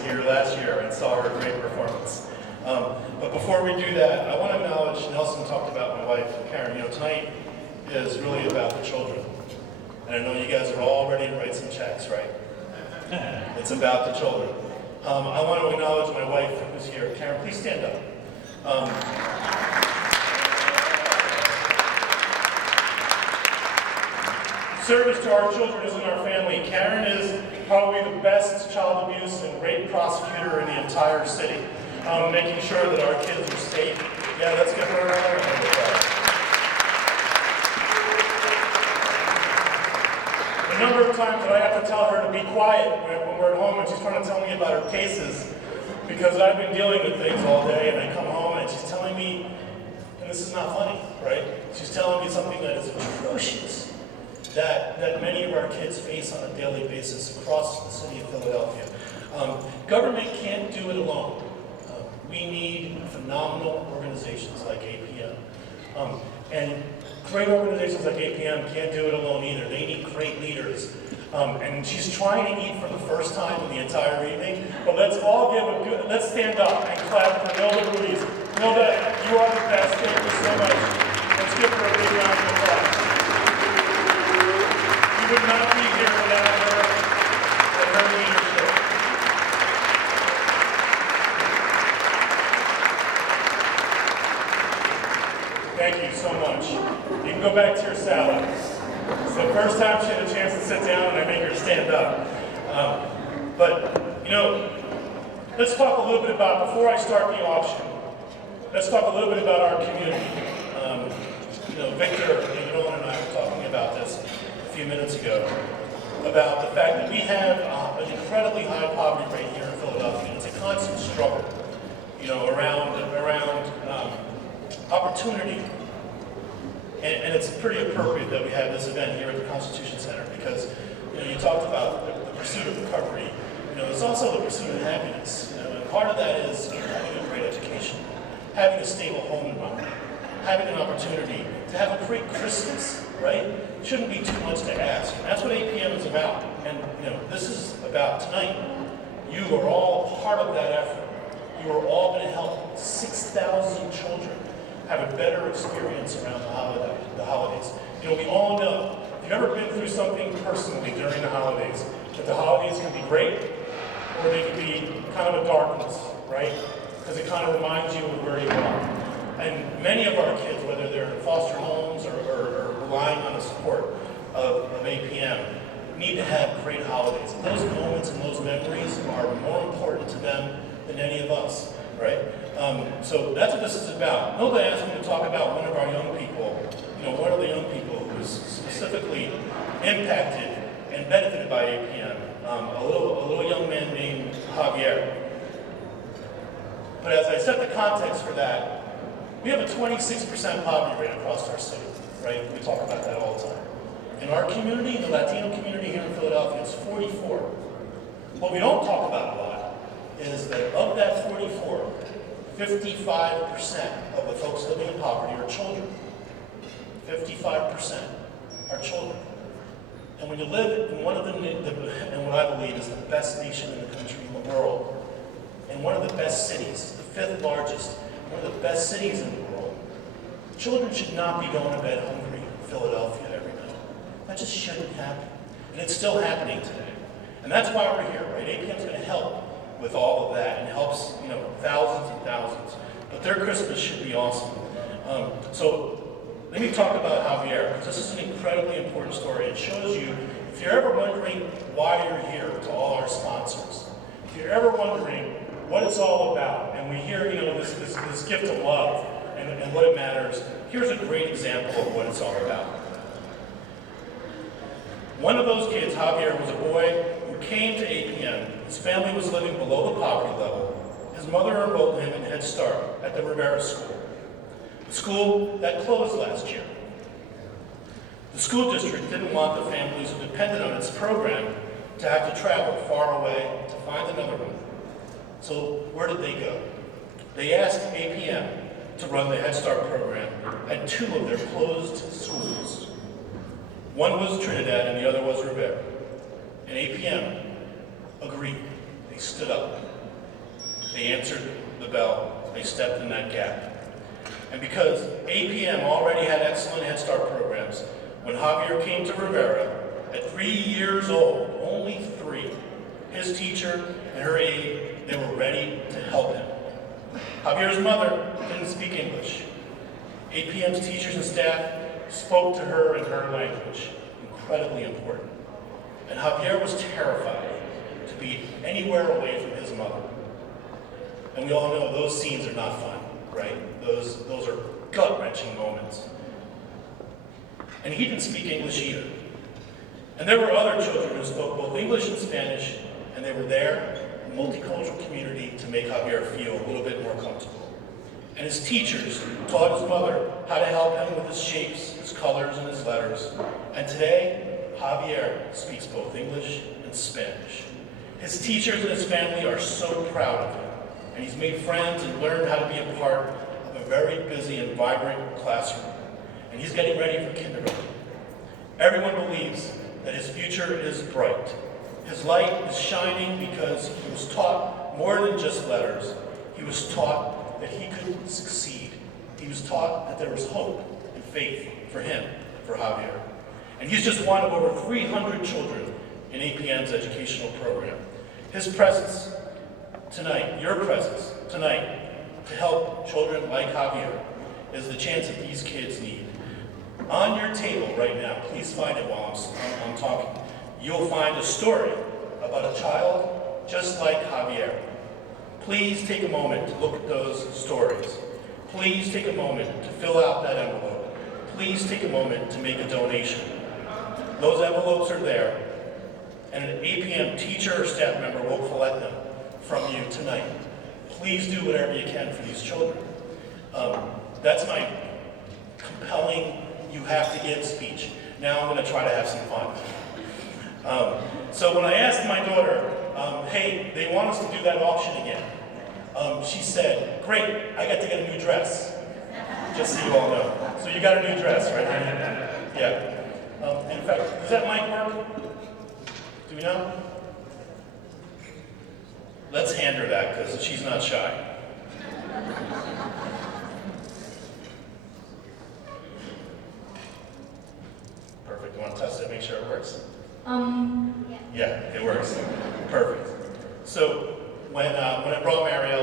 was here last year and saw her great performance. But before we do that, I want to acknowledge, Nelson talked about my wife, Karen. You know, tonight is really about the children. And I know you guys are all ready to write some checks, right? It's about the children. I want to acknowledge my wife who's here. Karen, please stand up. Service to our children is in our family. Karen is probably the best child abuse and rape prosecutor in the entire city, making sure that our kids are safe. Yeah, let's give her a round of applause. The number of times that I have to tell her to be quiet when we're at home and she's trying to tell me about her cases, because I've been dealing with things all day and I come home and she's telling me, and this is not funny, right? She's telling me something that is atrocious. That many of our kids face on a daily basis across the city of Philadelphia. Government can't do it alone. We need phenomenal organizations like APM. And great organizations like APM can't do it alone either. They need great leaders. And she's trying to eat for the first time in the entire evening. But let's all let's stand up and clap for Nilda Ruiz. Nilda, you are the best. Thank you so much. Let's give her a big round of applause. Would not be here without her and her leadership. Thank you so much. You can go back to your salad. It's the first time she had a chance to sit down and I make her stand up. But, you know, let's talk a little bit about, before I start the auction, let's talk a little bit about our community. You know, Victor and Nolan and I were talking about this a few minutes ago, about the fact that we have an incredibly high poverty rate here in Philadelphia. It's a constant struggle, you know, around opportunity. And it's pretty appropriate that we have this event here at the Constitution Center, because, you know, you talked about the pursuit of recovery. You know, there's also the pursuit of happiness. You know, and part of that is having a great education, having a stable home environment, having an opportunity to have a great Christmas, right? It shouldn't be too much to ask. And that's what APM is about. And, you know, this is about tonight. You are all part of that effort. You are all going to help 6,000 children have a better experience around the holidays. You know, we all know, if you've ever been through something personally during the holidays, that the holidays can be great, or they can be kind of a darkness, right? Because it kind of reminds you of where you are. And many of our kids, whether they're in foster homes or relying on the support of APM, need to have great holidays. Those moments and those memories are more important to them than any of us, right? So that's what this is about. Nobody asked me to talk about one of our young people, you know, one of the young people who was specifically impacted and benefited by APM, a little young man named Javier. But as I set the context for that, we have a 26% poverty rate across our city, right? We talk about that all the time. In our community, the Latino community here in Philadelphia, it's 44. What we don't talk about a lot is that of that 44, 55% of the folks living in poverty are children. 55% are children. And when you live in one of and what I believe is the best nation in the country, in the world, and one of the best cities, the 5th largest, one of the best cities in the world, children should not be going to bed hungry in Philadelphia every night. That just shouldn't happen. And it's still happening today. And that's why we're here, right? APM's going to help with all of that and helps, you know, thousands and thousands. But their Christmas should be awesome. So let me talk about Javier, because this is an incredibly important story. It shows you, if you're ever wondering why you're here, to all our sponsors, if you're ever wondering what it's all about, and we hear, you know, this gift of love and what it matters, here's a great example of what it's all about. One of those kids, Javier, was a boy who came to APM. His family was living below the poverty level. His mother enrolled him in Head Start at the Rivera School, a school that closed last year. The school district didn't want the families who depended on its program to have to travel far away to find another one. So where did they go? They asked APM to run the Head Start program at 2 of their closed schools. One was Trinidad and the other was Rivera. And APM agreed. They stood up. They answered the bell. They stepped in that gap. And because APM already had excellent Head Start programs, when Javier came to Rivera, at 3 years old, only 3, his teacher and her aide, they were ready to help him. Javier's mother didn't speak English. APM's teachers and staff spoke to her in her language, incredibly important. And Javier was terrified to be anywhere away from his mother. And we all know those scenes are not fun, right? Those are gut-wrenching moments. And he didn't speak English either. And there were other children who spoke both English and Spanish, and they were there, a multicultural community, to make Javier feel a little bit more comfortable. And his teachers taught his mother how to help him with his shapes, his colors, and his letters. And today, Javier speaks both English and Spanish. His teachers and his family are so proud of him, and he's made friends and learned how to be a part of a very busy and vibrant classroom. And he's getting ready for kindergarten. Everyone believes that his future is bright. His light is shining because he was taught more than just letters. He was taught that he could succeed. He was taught that there was hope and faith for him, for Javier. And he's just one of over 300 children in APM's educational program. His presence tonight, your presence tonight, to help children like Javier is the chance that these kids need. On your table right now, please find it while I'm talking, you'll find a story about a child just like Javier. Please take a moment to look at those stories. Please take a moment to fill out that envelope. Please take a moment to make a donation. Those envelopes are there, and an APM teacher or staff member will collect them from you tonight. Please do whatever you can for these children. That's my compelling, you have to give speech. Now I'm going to try to have some fun. So when I asked my daughter, hey, they want us to do that auction again, she said, great, I got to get a new dress. Just so you all know. So you got a new dress, right? Yeah. In fact, does that mic work? Do we know? Let's hand her that, because she's not shy. Perfect. You want to test it, make sure it works? Yeah. Yeah, it works. Perfect. So when I brought Marielle